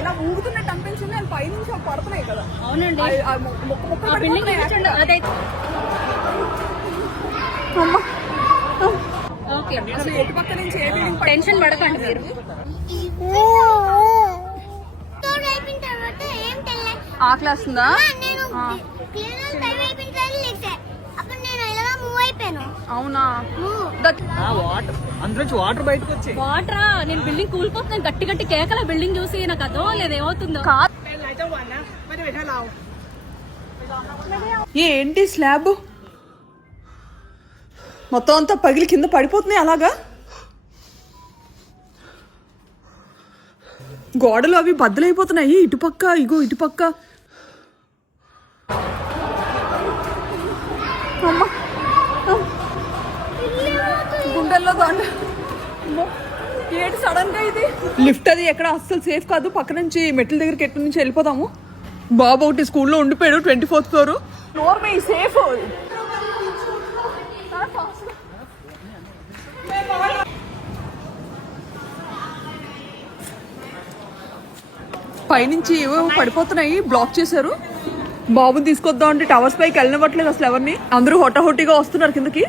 ఇలా ఊగుతున్నట్టు అనిపించింది. అది పైనుంచి పడుతున్నాయి కదా. అవునండి. ఓకే, ఎటు పక్క నుంచి ఏ బిల్డింగ్ టెన్షన్ పడకండి మీరు. ఆ క్లాస్ ఉందా? అవునా? వాటర్ బయటకు వచ్చాయి. వాటరా? నేను బిల్డింగ్ కూలిపోతున్నాను. గట్టి గట్టి కేకల బిల్డింగ్ చూసి నాకు అర్థం లేదు ఏమవుతుందో. ఏంటి స్లాబ్ మొత్తం అంతా పగిలి కింద పడిపోతున్నాయి. అలాగా గోడలు అవి బద్దలైపోతున్నాయి. ఇటుపక్క ఇగో ఇటుపక్క. గుండెల్లో దాండ ఏంటి సడన్ గా ఇది? లిఫ్ట్ అది ఎక్కడ అస్సలు సేఫ్ కాదు. పక్క నుంచి మెట్ల దగ్గరికి ఎట్ల నుంచి వెళ్ళిపోతాము. బాబు ఒకటి స్కూల్లో ఉండిపోయాడు 24th ఫ్లోర్. ఫ్లోర్ మే సేఫ్. పైనుంచి ఏవో పడిపోతున్నాయి. బ్లాక్ చేశారు. బాబుని తీసుకొద్దాం అంటే టవర్స్ పైకి వెళ్ళనివ్వట్లేదు అసలు ఎవరిని. అందరూ హోటాహోటీగా వస్తున్నారు కిందకి.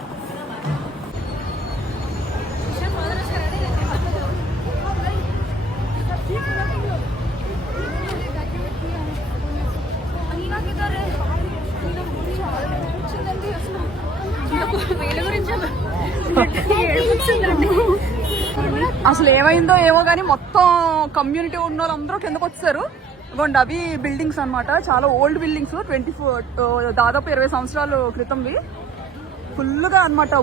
అసలు ఏమైందో ఏమో గానీ మొత్తం కమ్యూనిటీ ఉన్న వాళ్ళందరూ కిందకు వచ్చారు. ఇవ్వండి అవి బిల్డింగ్స్ అనమాట. చాలా ఓల్డ్ బిల్డింగ్స్. 24 దాదాపు 20 సంవత్సరాల క్రితంవి. ఫుల్గా అనమాట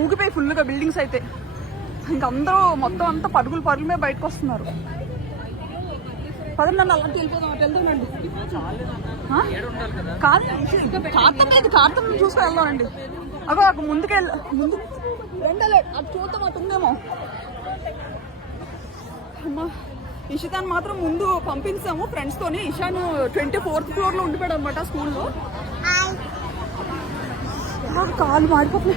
ఊగిపోయి ఫుల్గా బిల్డింగ్స్ అయితే. ఇంకందరూ మొత్తం అంతా పరుగుల మీద బయటకు వస్తున్నారు. పదండి నన్ను అలాంటి వెళ్దామండి. కార్తం చూసుకొని వెళ్దామండి. అగో ముందుకు అది చూద్దాం. అటు ఉందేమో. అమ్మా ఇషితాన్ మాత్రం ముందు పంపించాము ఫ్రెండ్స్ తోని. ఇషాను 24th ఫ్లోర్ లో ఉండిపోయాడు అనమాట స్కూల్లో. కాలు మారిపోతుంది.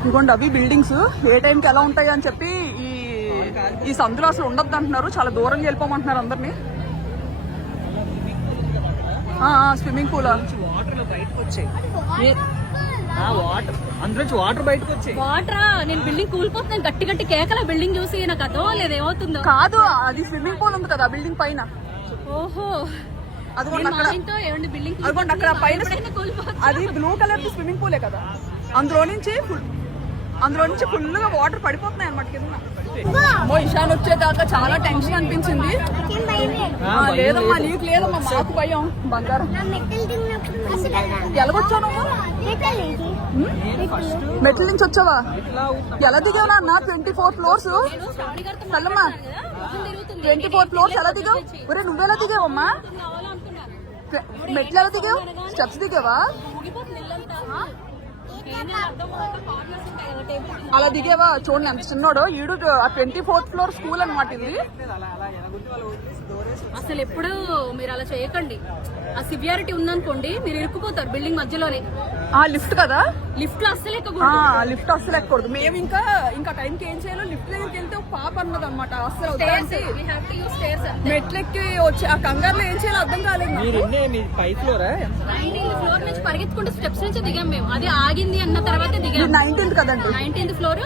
ఇదిగోండి అవి బిల్డింగ్స్. ఏ టైంకి ఎలా ఉంటాయి అని చెప్పి ఈ సందులో అసలు ఉండొద్దు అంటున్నారు. చాలా దూరంగా వెళ్ళిపోమంటున్నారు అందరినీ. స్విమ్మింగ్ పూల్ వాటర్ బయటకు వచ్చాయి. వాటర్ బయటకు వచ్చాయి. వాటరా? నేను బిల్డింగ్ కూలిపోతున్నాను. గట్టి గట్టి కేకల బిల్డింగ్ చూసి నాకు అర్థం లేదు ఏమవుతుందో. కాదు అది స్విమ్మింగ్ పూల్ ఉంది కదా బిల్డింగ్ పైన. ఓహో, అదిగోండి అక్కడ పైన. అది బ్లూ కలర్ స్విమ్మింగ్ పూలే కదా. అందులో నుంచి ఫుల్ గా వాటర్ పడిపోతున్నాయి అన్నమాట కింద. ఇషాన్ వచ్చేదాకా చాలా టెన్షన్ అనిపించింది. లేదమ్మా నీకు లేదమ్మా, మాకు భయం. బంగారం ఎలాగొచ్చావు నువ్వు? మెట్ల నుంచి వచ్చావా? ఎలా దిగావు నాన్న? 24 ఫ్లోర్స్ వెళ్ళమ్మా. 24 ఫ్లోర్స్ ఎలా దిగావు? ఒరే నువ్వెలా దిగావమ్మా? మెట్లు ఎలా దిగావు? స్టెప్స్ దిగావా? అలా దిగేవా? చూడండి ఎంత చిన్నోడు ఈడు. 24th ఫ్లోర్ స్కూల్ అనమాట ఇది. అసలు ఎప్పుడు మీరు అలా చేయకండి. ఆ సివియారిటీ ఉందనుకోండి మీరు ఇరుక్కుపోతారు బిల్డింగ్ మధ్యలోనే. లిఫ్ట్ కదా, లిఫ్ట్ లో అస్సలు ఎక్కకూడదు. మేము ఇంకా టైంకి ఏం చేయాలో లిఫ్ట్ దగ్గరికి వెళ్తే పాప అన్నది అనమాట. అస్సలు మెట్లెక్కి వచ్చి ఆ కంగారులో ఏం చేయాలో అర్థం కాలేదు. 19th ఫ్లోర్ నుంచి పరిగెత్తుకుంటే స్టెప్స్ నుంచి దిగాం మేము. అది ఆగింది అన్న తర్వాత దిగాం. 19th కదండి. 19th ఫ్లోర్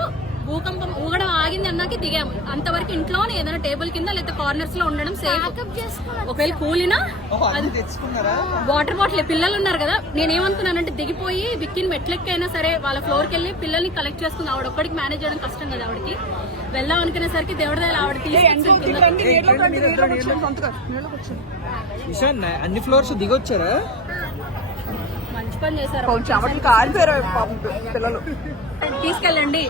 భూకంపం ఊగడం ఆగింది అన్నాక దిగాము. అంతవరకు ఇంట్లోనే ఏదైనా టేబుల్ కింద లేదా కార్నర్స్ లో ఉండడం సేఫ్. ఒకవేళ కూలినా వాటర్ బాటిల్. పిల్లలు ఉన్నారు కదా, నేనేమనుకున్నానంటే దిగిపోయి బిక్కిని మెట్లెక్కైనా సరే వాళ్ళ ఫ్లోర్కి వెళ్ళి పిల్లల్ని కలెక్ట్ చేసుకుని ఆవిడ ఒక్కడికి మేనేజ్ చేయడం కష్టం కదా ఆవిడకి. వెళ్దాం అనుకునేసరికి దేవుడి దగ్గర ఆవిడ అన్ని ఫ్లోర్స్ దిగొచ్చారా? మంచి పని చేశారు. పిల్లలు తీసుకెళ్ళండి.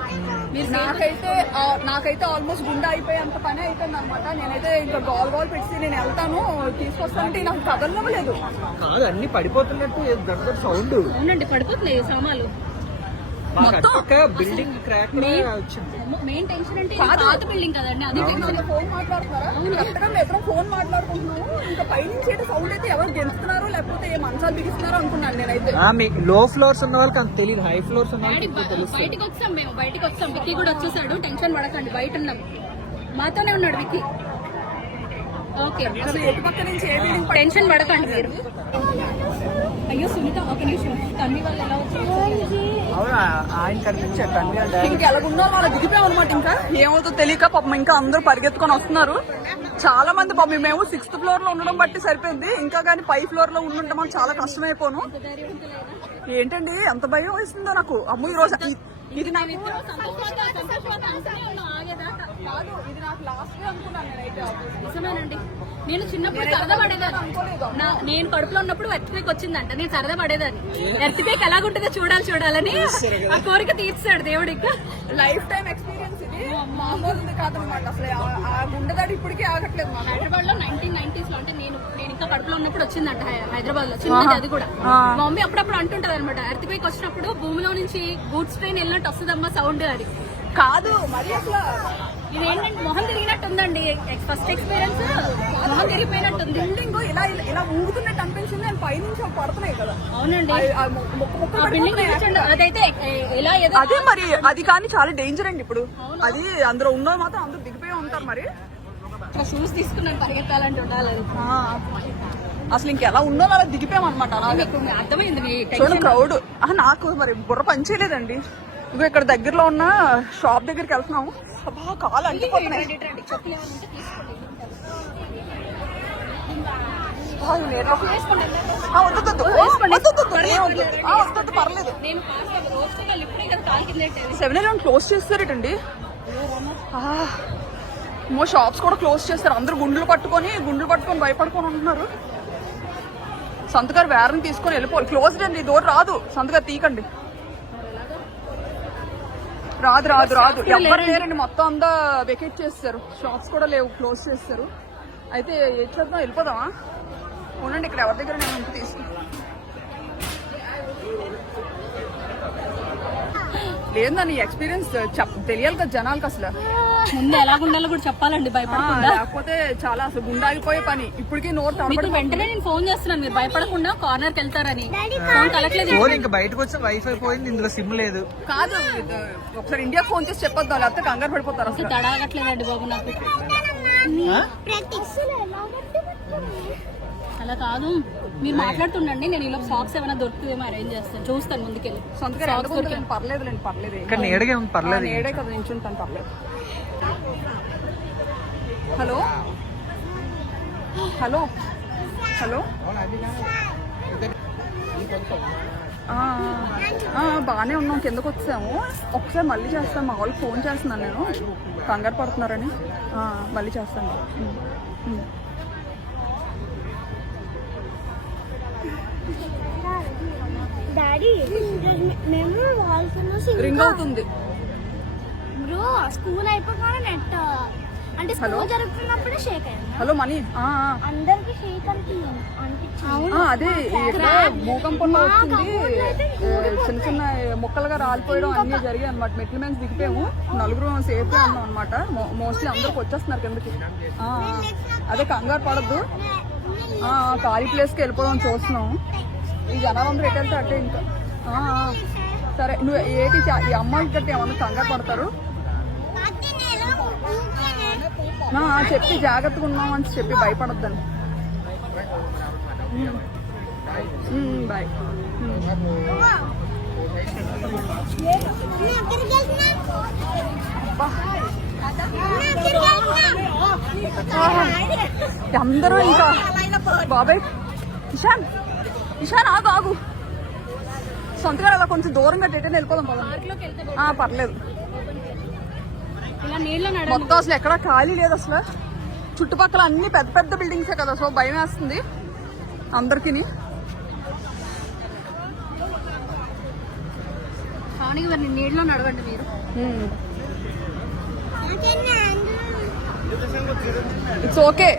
నాకైతే ఆల్మోస్ట్ గుండె అయిపోయేంత పని అయిపోయింది అనమాట. నేనైతే ఇంకా గోల్ పెట్టి నేను వెళ్తాను తీసుకొస్తానంటే నాకు కదలలేదు. కాదు అన్ని పడిపోతున్నట్టు సౌండ్. అవునండి పడిపోతున్నాయి సామాన్లు. మొత్తం బిల్డింగ్ క్రాక్ వచ్చింది. మెయిన్ టెన్షన్ అంటే ఇది పాత బిల్డింగ్ కదండి, అది టెన్షన్. ఫోన్ మాట్లాడుతున్నారా కరెక్ట్గా ఎప్పుడో ఫోన్ మాట్లాడుకుంటున్నాము, ఇంకా పైనుంచి అయితే సౌండ్ అయితే ఎవరు గెలుస్తున్నారో లేకపోతే ఏ మంచాలు బిగిస్తున్నారో అనుకున్నాను నేనైతే. లో ఫ్లోర్స్ ఉన్న వాళ్ళకి అంత తెలియదు, హై ఫ్లోర్స్ ఉన్న వాళ్ళకి తెలుస్తుంది. బయటకు వచ్చాం మేము, బయటకు వచ్చాం. విక్కీ కూడా వచ్చేసాడు, టెన్షన్ పడకండి, బయట ఉన్నాం, మాతోనే ఉన్నాడు విక్కీ. ఓకే, అసలు ఎటు పక్క నుంచి ఏ బిల్డింగ్ టెన్షన్ పడకండి మీరు. అయ్యో సునీత, ఒక నిమిషం, తమ్మి వాళ్ళు ఎలా వచ్చారు? ఆయన కనిపించాడు. ఇంకా ఎలాగున్నా వాళ్ళ దిగిపోయాం అనమాట. ఇంకా ఏమవుతుందో తెలియక పాపం ఇంకా అందరూ పరిగెత్తుకొని వస్తున్నారు. చాలా మంది పాపం మేము 6th ఫ్లోర్ లో ఉండడం బట్టి సరిపోయింది, ఇంకా కానీ 5 ఫ్లోర్ లో ఉండుంటే మనం చాలా కష్టమైపోను. ఏంటండి ఎంత భయం వేసిందో నాకు. అమ్మ ఈ రోజు ఇది నాకు ఇది నాకు లాస్ట్ అనుకున్నాను నేనైతే. నిజమేనండి, నేను చిన్నప్పుడు సరదా పడేదాన్ని. నేను కడుపులో ఉన్నప్పుడు ఎర్త్క్వేక్ వచ్చిందంట, నేను సరదా పడేదాన్ని. ఎర్త్క్వేక్ ఎలాగుంటుందో చూడాలని ఆ కోరిక తీర్చాడు దేవుడు. ఇంకా లైఫ్ టైం ఎక్స్పీరియన్స్ ఇది, మామూలు కాదనమాట. అసలు ఆ గుండెదాడి ఇప్పటికీ ఆగట్లేదు. హైదరాబాద్ లో 1990s లో, అంటే నేను ఇంకా కడుపులో ఉన్నప్పుడు వచ్చిందంట హైదరాబాద్ లో, చిన్నది అది కూడా. మా మమ్మీ అప్పుడప్పుడు అంటుంటది అనమాట, ఎర్త్క్వేక్ వచ్చినప్పుడు భూమిలో నుంచి గూడ్స్ ట్రైన్ వెళ్ళినట్టు వస్తుందమ్మా సౌండ్ అది. కాదు మరి అసలు ఇదేంటంటే మొహం తిరిగినట్టు ఉందండి, ఫస్ట్ ఎక్స్పీరియన్స్ మొహం తిరిగిపోయినట్టుంది. బిల్డింగ్ ఇలా ఊగుతున్నట్టు అనిపించింది. నేను పైనుంచి పడుతున్నాయి కదా. అవునండి, బిల్డింగ్ అదైతే ఎలా ఏదో అదే మరి, అది కానీ చాలా డేంజర్ అండి ఇప్పుడు. అది అందులో ఉన్నో మాత్రం అందరూ దిగిపోయి ఉంటారు. మరి షూస్ తీసుకున్నాను పరిగెత్తాలంటే ఉండాలని. అసలు ఇంకెలా ఉన్నో అలా దిగిపోయామన్నమాట. అర్థమైంది చూడండి క్రౌడ్. నాకు మరి బుర్ర పనిచేయలేదండి. ఇగో ఇక్కడ దగ్గరలో ఉన్న షాప్ దగ్గరికి వెళ్తున్నాము. కాలు అంటిపోతున్నాయి. పర్లేదు. 7-Eleven క్లోజ్ చేస్తారేటండి. షాప్స్ కూడా క్లోజ్ చేస్తారు. అందరూ గుండ్లు పట్టుకొని భయపడుకొని ఉంటున్నారు. సంతగారు వేరం తీసుకొని వెళ్ళిపోవాలి. క్లోజ్ అండి, డోర్ రాదు. సంతగారు తీయకండి. రాదు ఎవరు లేరండి, మొత్తం అంతా వెకేట్ చేస్తారు. షాప్స్ కూడా లేవు, క్లోజ్ చేస్తారు. అయితే ఏం చేద్దాం, వెళ్ళిపోదామా? ఉండండి, ఇక్కడ ఎవరి దగ్గర నేను తీసుకుని లేదని ఎక్స్పీరియన్స్ తెలియాలి కదా జనాలకు. అసలు ముందు ఎలా ఉండాలో కూడా చెప్పాలండి, భయపడకుండా. లేకపోతే చాలా అసలు గుండాగిపోయే పని. ఇప్పటికీ నోరు తడబడి వెంటనే నేను ఫోన్ చేస్తున్నాను, మీరు భయపడకుండా కార్నర్కి వెళ్తారని. ఫోన్ కలెక్ట్లేదు. ఇంకా బయటకు వచ్చి వైఫై పోయింది, ఇందులో సిమ్ లేదు. కాదు, ఒకసారి ఇండియా ఫోన్ చేసి చెప్పొద్దాం, లేకపోతే కంగారు పడిపోతారు. అసలు తడాగట్లేదండి బాబు నాకు. అలా కాదు, మీరు మాట్లాడుతుండండి, నేను ఇలా సాక్స్ ఏమైనా దొరుకుతుందేమో అరేంజ్ చేస్తాను, చూస్తాను ముందుకెళ్ళి. పర్లేదు. ఇక్కడ నేడగే ఉంది, పర్లేదు. నేడే కదా నించుంటాను, పర్లేదు. హలో బాగానే ఉన్నాం, కిందకు వచ్చాము. ఒకసారి మళ్ళీ చేస్తాను. మా వాళ్ళకి ఫోన్ చేస్తున్నాను నేను, కంగారు పడుతున్నారని. మళ్ళీ చేస్తాను. డాడీ మేము రింగ్ అవుతుంది. బ్రో స్కూల్ అయిపోగానే నెట్ అంటే స్కూల్ జరుగుతున్నప్పుడే షేక్ అయ్యింది. హలో మనీ, అందరికి షేక్ అనిపించింది. అదే ఇక్కడ భూకంపంలో వచ్చింది. చిన్న మొక్కలుగా రాలిపోయడం అన్ని జరిగాయి అనమాట. మెట్ల మీద దిగిపోయాము, నలుగురు సేఫ్ గా ఉన్నాం అనమాట. మోస్ట్లీ అందరికి వచ్చేస్తున్నారు కిందకి. అదే కంగారు పడద్దు, ఖాళీ ప్లేస్కి వెళ్ళిపోదాం చూస్తున్నాం. ఈ జనాలందరూ ఎటు వెళ్తే అట్టే. ఇంకా సరే, నువ్వు ఏంటి ఈ అమ్మాయికి గట్టి ఏమన్నా కంగారు పడతారు చెప్పి జాగ్రత్తగా ఉన్నాం అని చెప్పి భయపడద్దని. బాయ్. అందరూ ఇంకా బాబాయ్ ఇషాన్ ఆగు. సొంతగా అలా కొంచెం దూరంగా రిటర్న్ వెళ్ళిపోదాం. పర్లేదు. మొత్తం అసలు ఎక్కడ ఖాళీ లేదు. అసలు చుట్టుపక్కల అన్ని పెద్ద పెద్ద బిల్డింగ్సే కదా, సో భయం వేస్తుంది అందరికి. నీళ్ళలో నడవండి మీరు. It's okay.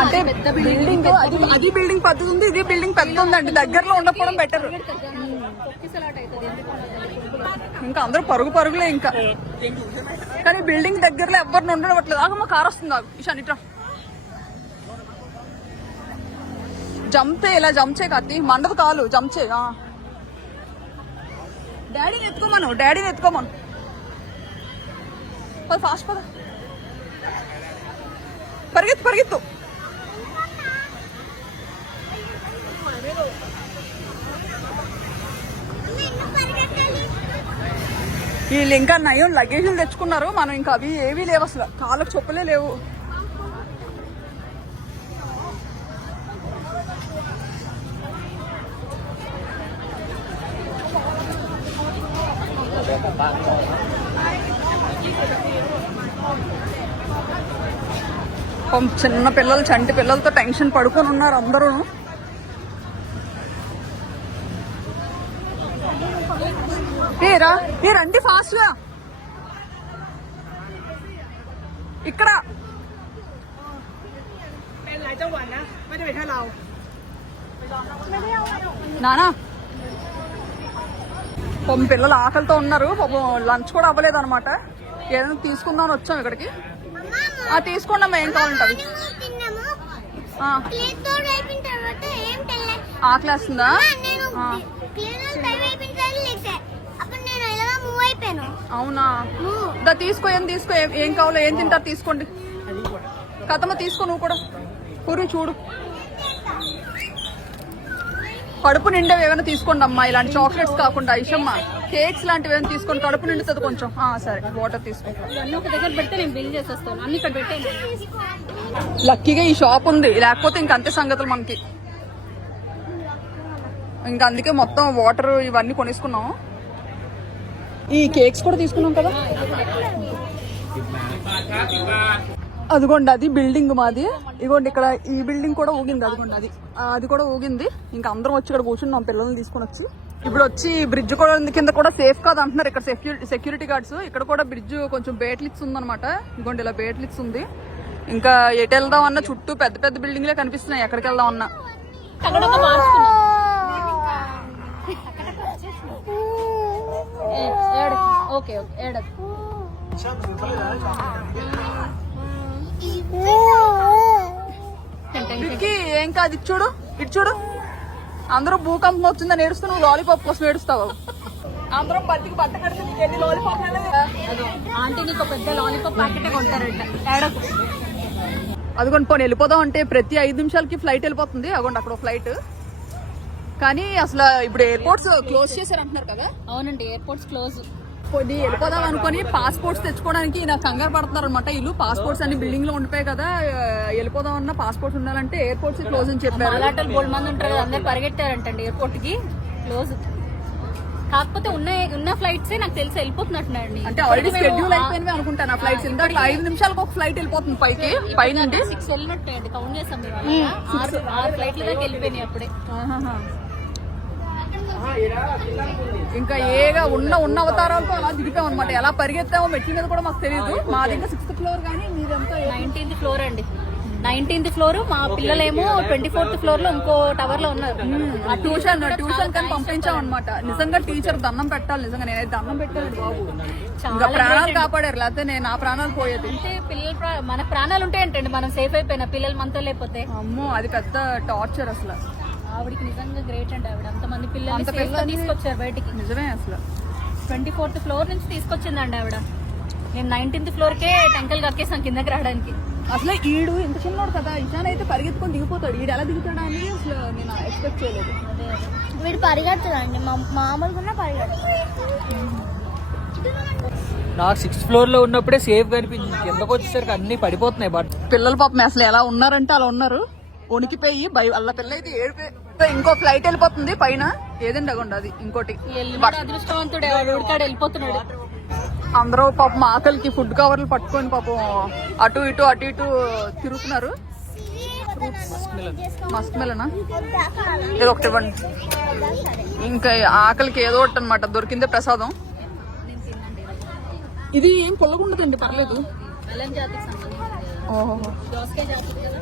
అంటే బిల్డింగ్ అది బిల్డింగ్ పెద్దది ఉంది, ఇది బిల్డింగ్ పెద్ద ఉందండి. దగ్గరలో ఉండకపోవడం బెటర్. ఇంకా అందరూ పరుగులే ఇంకా. కానీ బిల్డింగ్ దగ్గరలో ఎవరిని ఉండవట్లేదు. ఆగమ్మ కార్ వస్తుంది. ఇషాన్ ఇట్రా. జంప్ ఇలా జంప్ చేయ కత్తి మండదు కాలు. జంప్ చేయ. డాడీని ఎత్తుకోమను. ఫాస్ట్ పద. పరిగెత్తు. వీళ్ళు ఇంకా నయం లగేజీలు తెచ్చుకున్నారు. మనం ఇంకా అవి ఏవీ లేవు అసలు. కాళ్ళకు చొప్పులే లేవు. చిన్న పిల్లలు, చంటి పిల్లలతో టెన్షన్ పడుకొని ఉన్నారు అందరూ. రండి ఫాస్ట్ గా. ఇక్కడ నానా పాపం పిల్లలు ఆకలితో ఉన్నారు. పాపం లంచ్ కూడా అవ్వలేదు అనమాట. ఏదైనా తీసుకుందామని వచ్చాం ఇక్కడికి. తీసుకోండి అమ్మా, ఏం కావాలంటే అవి. ఆకలేస్తుందా? అవునా? తీసుకో ఏం కావాలో, ఏం తింటారు తీసుకోండి. కథమ్మ తీసుకో. నువ్వు కూడా పూరి చూడు. కడుపు నిండేవి ఏమైనా తీసుకోండి అమ్మా. ఇలాంటి చాక్లెట్స్ కాకుండా ఇషమ్మ కేక్స్ లాంటివి ఏమైనా తీసుకోండి. కడుపు నిండుతుంది కొంచెం. సరే వాటర్ తీసుకోండి. లక్కీగా ఈ షాప్ ఉంది, లేకపోతే ఇంకంతే సంగతులు మనకి. ఇంకా అందుకే మొత్తం వాటర్ ఇవన్నీ కొనేసుకున్నాం. ఈ కేక్స్ కూడా తీసుకున్నాం కదా. అదిగోండి అది బిల్డింగ్ మాది. ఇదిగోండి ఇక్కడ ఈ బిల్డింగ్ కూడా ఊగింది. అదిగోండి అది కూడా ఊగింది. ఇంకా అందరం వచ్చి ఇక్కడ కూర్చున్నాం పిల్లల్ని తీసుకుని వచ్చి. ఇప్పుడు వచ్చి బ్రిడ్జ్ కూడా కింద కూడా సేఫ్ కాదు అంటున్నారు ఇక్కడ సెక్యూరిటీ గార్డ్స్. ఇక్కడ కూడా బ్రిడ్జ్ కొంచెం బేట్లిట్స్ ఉందన్నమాట. ఇదిగోండి ఇలా బేట్లిట్స్ ఉంది. ఇంకా ఎటు వెళ్దాం అన్న చుట్టూ పెద్ద పెద్ద బిల్డింగ్లే కనిపిస్తున్నాయి. ఎక్కడికి వెళ్దాం అన్నా. ఏం కాదు. ఇటు చూడు అందరూ భూకంపం వచ్చిందని ఏడుస్తూ నువ్వు లాలీపాప్ కోసం ఏడుస్తావు. అందరం బతికి బట్ట కడితే నీకు ఎన్ని లాలీపాప్ ఆంటీ నీకు పెద్ద లాలీపాప్ ప్యాకెట్ కొంటారంట. అదిగోండి పోనీ వెళ్ళిపోదాం అంటే ప్రతి 5 నిమిషాలకి ఫ్లైట్ వెళ్ళిపోతుంది. అదిగోండి అక్కడ ఫ్లైట్. కానీ అసలు ఇప్పుడు ఎయిర్పోర్ట్స్ క్లోజ్ చేశారు అంటున్నారు కదా. అవునండి, ఎయిర్పోర్ట్స్ క్లోజ్. కొన్ని వెళ్ళిపోదాం అనుకుని పాస్పోర్ట్స్ తెచ్చుకోవడానికి నాకు కంగారు పడుతున్నారు అనమాట. వీళ్ళు పాస్పోర్ట్స్ అన్ని బిల్డింగ్ లో ఉండిపోయాయి కదా. వెళ్ళిపోదాం అన్న పాస్పోర్ట్స్ ఉండాలంటే ఎయిర్పోర్ట్స్ క్లోజ్ అని చెప్పారు. బోల్డ్ మంది ఉంటారు కదా, అందరు పరిగెట్టారంటండి ఎయిర్పోర్ట్ కి. క్లోజ్. కాకపోతే ఉన్న ఫ్లైట్స్ నాకు తెలిసి వెళ్ళిపోతున్నట్టున్నాయండి. అంటే ఆల్రెడీ షెడ్యూల్ అయిపోయినవి అనుకుంటాను ఆ ఫ్లైట్స్. ఇందాక 5 నిమిషాలకు ఒక ఫ్లైట్ వెళ్ళిపోతుంది పైకి. పైన 6 వెళ్ళినట్టు అండి, కౌంట్ చేసాం. 6 ఫ్లైట్ల దాకా వెళ్ళిపోయినాయి అప్పుడే. ఇంకా ఏగా ఉన్న అవతారాలతో అలా దిగుతాం అనమాట. ఎలా పరిగెత్తామో మెట్ల మీద కూడా మాకు తెలియదు. మా దగ్గర 6th ఫ్లోర్ కానీ మీదంతా 19th ఫ్లోర్ అండి. 19th floor. మా పిల్లలేమో 24th ఫ్లోర్ లో ఇంకో టవర్ లో ఉన్నారు. ట్యూషన్ కానీ పంపించాం అనమాట. నిజంగా టీచర్ దండం పెట్టాలి. నిజంగా నేనైతే దండం పెట్టాలి బాబు. ఇంకా ప్రాణాలు కాపాడారు, లేకపోతే నేను నా ప్రాణాలు పోయేది. అంటే పిల్లలు మన ప్రాణాలు ఉంటాయి ఏంటండి, మనం సేఫ్ అయిపోయినా పిల్లలు మనతో లేకపోతే. అమ్మో అది పెద్ద టార్చర్ అసలు. ఆవిడకి నిజంగా గ్రేట్ అండి. ఆవిడ అంతమంది పిల్లల్ని తీసుకొచ్చారు బయటికి. నిజమే అసలు. 24th ఫ్లోర్ నుంచి తీసుకొచ్చిందండి ఆవిడ. నేను 19th ఫ్లోర్ కే టెంకల్ కక్కేసాం కిందకి రావడానికి. అసలు ఈడు ఇంత చిన్నోడు కదా. ఇషాన్ అయితే పరిగెత్తుకొని దిగిపోతాడు. ఈడు ఎలా దిగుతాడా అని అసలు నేను ఎక్స్పెక్ట్ చేయలేదు. వీడు పరిగెత్తదండి, మామూలుగా పరిగెడతాడు. నాకు 6th ఫ్లోర్ లో ఉన్నప్పుడే సేఫ్ కనిపించింది. కిందకు వచ్చేసరికి అన్ని పడిపోతున్నాయి. బట్ పిల్లలు పాపం అసలు ఎలా ఉన్నారంటే అలా ఉన్నారు. వణికిపోయి వాళ్ళ పిల్ల అయితే ఇంకో ఫ్లైట్ వెళ్ళిపోతుంది పైన. ఏదండి అగొండి అది ఇంకోటి. అదృష్టవంతుడే ఉడికాడు వెళ్ళిపోతున్నాడు. అందరూ పాపం ఆకలికి ఫుడ్ కవర్లు పట్టుకొని పాపం అటు ఇటు తిరుగుతున్నారు. మస్క్ మెలనా ఏదో ఒకటి ఇవ్వండి. ఇంకా ఆకలికి ఏదో ఒకటి అనమాట. దొరికిందే ప్రసాదం. ఇది ఏం పొల్లగుండదండి, పర్లేదు. ఓహో, దోసకాయ చేపలు కదా.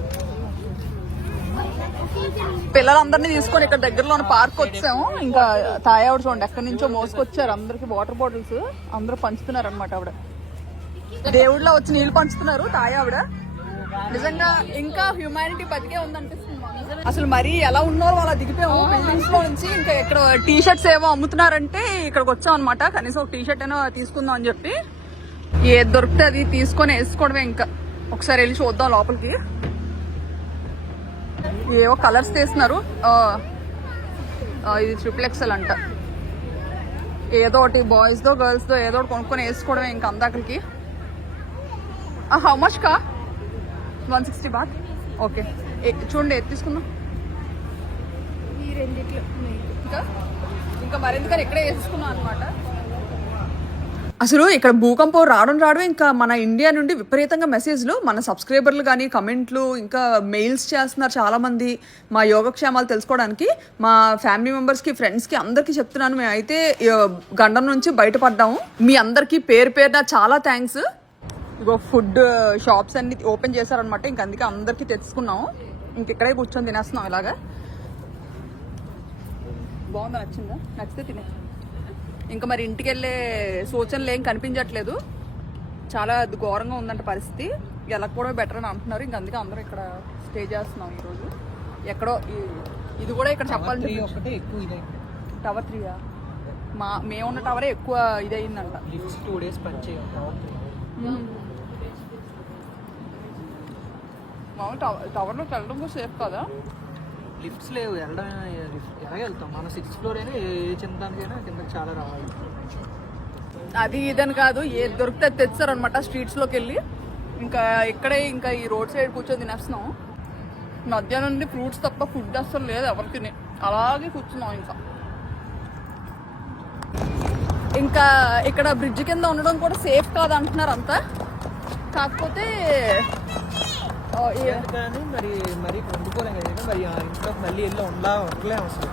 పిల్లలందరినీ తీసుకొని ఇక్కడ దగ్గరలోని పార్క్ వచ్చాము. ఇంకా తాయి ఆవిడ చూడండి ఎక్కడి నుంచో మోసుకొచ్చారు అందరికి వాటర్ బాటిల్స్, అందరూ పంచుతున్నారు అనమాట. ఆవిడ దేవుడిలో వచ్చి నీళ్లు పంచుతున్నారు తాయి ఆవిడ. నిజంగా ఇంకా హ్యూమానిటీ బతికే ఉందనిపిస్తుంది. అసలు మరి ఎలా ఉన్నారో అలా దిగిపోయాము బిల్డింగ్స్ లో నుంచి. ఇంకా ఇక్కడ టీ షర్ట్స్ ఏమో అమ్ముతున్నారంటే ఇక్కడికి వచ్చాం అనమాట. కనీసం ఒక టీ షర్ట్ అయినా తీసుకుందాం అని చెప్పి ఏది దొరికితే అది తీసుకొని వేసుకోవడమే. ఇంకా ఒకసారి వెళ్ళి చూద్దాం లోపలికి. ఏవో కలర్స్ తీస్తున్నారు. ఇది XXL అంట. ఏదో ఒకటి బాయ్స్ దో గర్ల్స్ దో ఏదో ఒకటి కొనుక్కొని వేసుకోవడమే ఇంకా అందాకలికి. హౌ మచ్ కా? 160 బాట్. ఓకే, చూడండి ఏది తీసుకుందాం. ఈ రెండిట్లో ఇంకా మరెందుకని ఇక్కడే వేసుకున్నాం అనమాట. అసలు ఇక్కడ భూకంపం రావడమే ఇంకా మన ఇండియా నుండి విపరీతంగా మెసేజ్లు, మన సబ్స్క్రైబర్లు కానీ కమెంట్లు, ఇంకా మెయిల్స్ చేస్తున్నారు చాలా మంది మా యోగక్షేమాలు తెలుసుకోవడానికి. మా ఫ్యామిలీ మెంబర్స్కి, ఫ్రెండ్స్కి అందరికీ చెప్తున్నాను, మేమైతే గండం నుంచి బయటపడ్డాము. మీ అందరికీ పేరు పేరున చాలా థ్యాంక్స్. ఇగో ఫుడ్ షాప్స్ అన్ని ఓపెన్ చేశారనమాట. ఇంక అందుకే అందరికీ తెచ్చుకున్నాము. ఇంకెక్కడే కూర్చొని తినేస్తున్నాం ఇలాగా. బాగుందా? నచ్చిందా? నచ్చితే తినే. ఇంకా మరి ఇంటికి వెళ్ళే సూచనలు ఏం కనిపించట్లేదు. చాలా ఘోరంగా ఉందంట పరిస్థితి. వెళ్ళకపోవడం బెటర్ అని అంటున్నారు. ఇంక అందుకే అందరూ ఇక్కడ స్టే చేస్తున్నాం ఈరోజు. ఎక్కడో ఇది కూడా ఇక్కడ చెప్పాలంటే టవర్ 3 మేమున్న టవరే ఎక్కువ ఇదయిందంట. 2 days పనిచేయం. టవర్లోకి వెళ్ళడం కూడా సేఫ్ కదా? లిఫ్ట్స్ లేవు, ఎలా వెళ్తాం? మన 6th floor అయినా ఏ చింతానికైనా కిందకి చాలా రావాలి. అది ఇదని కాదు, ఏది దొరికితే తెచ్చారనమాట స్ట్రీట్స్ లోకి వెళ్ళి. ఇంకా ఇక్కడే ఇంకా ఈ రోడ్ సైడ్ కూర్చొని తినేస్తున్నాం. మధ్యాహ్నం నుండి ఫ్రూట్స్ తప్ప ఫుడ్ అస్సలు లేదు ఎవరు తిని. అలాగే కూర్చున్నాం. ఇంకా ఇక్కడ బ్రిడ్జ్ కింద ఉండడం కూడా సేఫ్ కాదు అంటున్నారు అంతా. కాకపోతే కానీ మరి వండుకోలేం కదా, మరి ఇంట్లో మళ్ళీ వెళ్ళి ఉండలేము అసలు.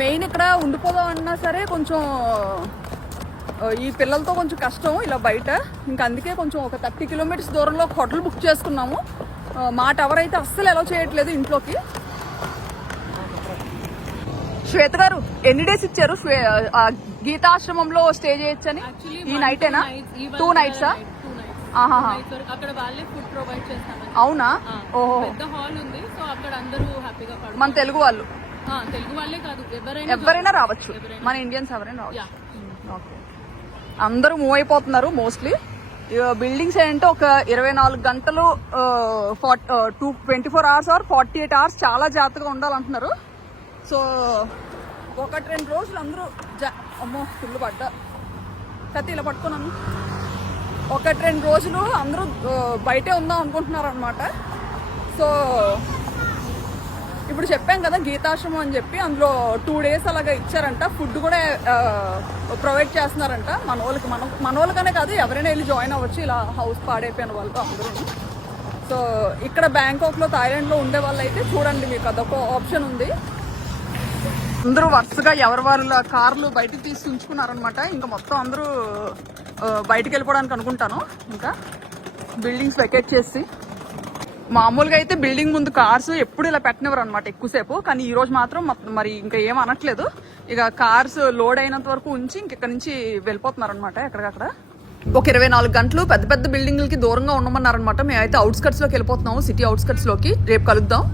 మెయిన్ ఇక్కడ ఉండిపోదాం అన్నా సరే కొంచెం ఈ పిల్లలతో కొంచెం కష్టం ఇలా బయట. ఇంకా అందుకే కొంచెం ఒక 30 kilometers దూరంలో ఒక హోటల్ బుక్ చేసుకున్నాము. మా టవర్ అయితే అస్సలు అలౌ చేయట్లేదు ఇంట్లోకి. శ్వేత గారు ఎన్ని డేస్ ఇచ్చారు గీతాశ్రమంలో స్టే చేయొచ్చని? ఈ నైటేనా? 2 nights? అక్కడ వాళ్ళే ఫుడ్ ప్రొవైడ్ చేస్తాను. అవునా? ఓహో, పెద్ద హాల్ ఉంది. సో అక్కడ అందరూ హ్యాపీగా మన తెలుగు వాళ్ళే కాదు ఎవరైనా రావచ్చు, మన ఇండియన్స్ ఎవరైనా రావచ్చు. ఓకే, అందరూ మూవ్ అయిపోతున్నారు మోస్ట్లీ. బిల్డింగ్స్ ఏంటంటే ఒక 24 గంటలు 24 hours or 48 hours చాలా జాగ్రత్తగా ఉండాలంటున్నారు. సో 1-2 రోజులు అందరూ అమ్మో ఫుల్ పడ్డా కత్తి ఇలా పట్టుకున్నాను. 1-2 రోజులు అందరూ బయటే ఉందాం అనుకుంటున్నారు అనమాట. సో ఇప్పుడు చెప్పాం కదా గీతాశ్రమం అని చెప్పి, అందులో 2 days అలాగా ఇచ్చారంట. ఫుడ్ కూడా ప్రొవైడ్ చేస్తున్నారంట మన వాళ్ళకనే కాదు, ఎవరైనా వెళ్ళి జాయిన్ అవ్వచ్చు. ఇలా హౌస్ పాడైపోయిన వాళ్ళు అందరూ. సో ఇక్కడ బ్యాంకాక్లో, థాయిలాండ్లో ఉండే వాళ్ళు అయితే చూడండి, మీకు అదొక ఆప్షన్ ఉంది. అందరూ వరుసగా ఎవరి వాళ్ళ కార్లు బయటకు తీసి ఉంచుకున్నారనమాట. ఇంకా మొత్తం అందరూ బయటకు వెళ్ళిపోవడానికి అనుకుంటాను. ఇంకా బిల్డింగ్స్ వెకేట్ చేసి, మామూలుగా అయితే బిల్డింగ్ ముందు కార్స్ ఎప్పుడు ఇలా పెట్టనివ్వరు అనమాట ఎక్కువసేపు. కానీ ఈ రోజు మాత్రం మరి ఇంకా ఏం అనట్లేదు. ఇక కార్స్ లోడ్ అయినంత వరకు ఉంచి ఇంకెక్కడి నుంచి వెళ్ళిపోతున్నారు అనమాట ఎక్కడికక్కడ. ఒక 24 గంటలు పెద్ద పెద్ద బిల్డింగ్లకి దూరంగా ఉండమన్నారనమాట. మేమైతే అవుట్స్కట్స్ లోకి వెళ్ళిపోతున్నాము, సిటీ అవుట్స్కట్స్ లోకి. రేపు కలుద్దాం.